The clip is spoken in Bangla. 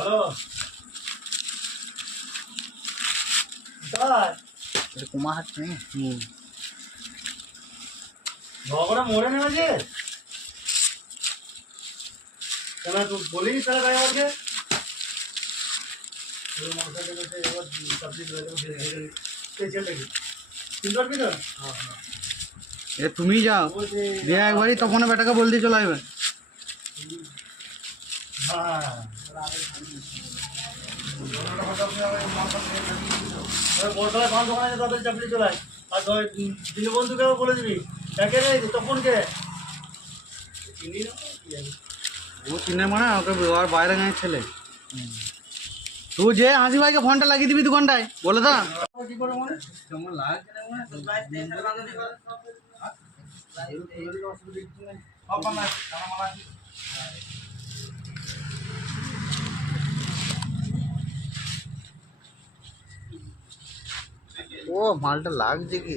হ্যালো কোথায়? কুমা হাঁটছে ঝগড়া মোড়ে নেমেছে কেন তুই বলিনি তাহলে ড্রাইভারকে তুমি যাও দিয়ে একবারই তখন বেটাকে বলতে চলে আসবে। বড়তলায় পান দোকান আছে তাদের চাকরি চলায় আর দীনবন্ধুকেও বলে দিবি একে নেই তপনকে চিনি না ও চিনে মানে ওকে আর বাইরে গাঁয়ের ছেলে। তুই যে হাসি ভাইকে ফোনটা লাগিয়ে দিবি দোকানটায় বলে দা কি করে মনে কেমন লাগছে না ও মালটা লাগছে কি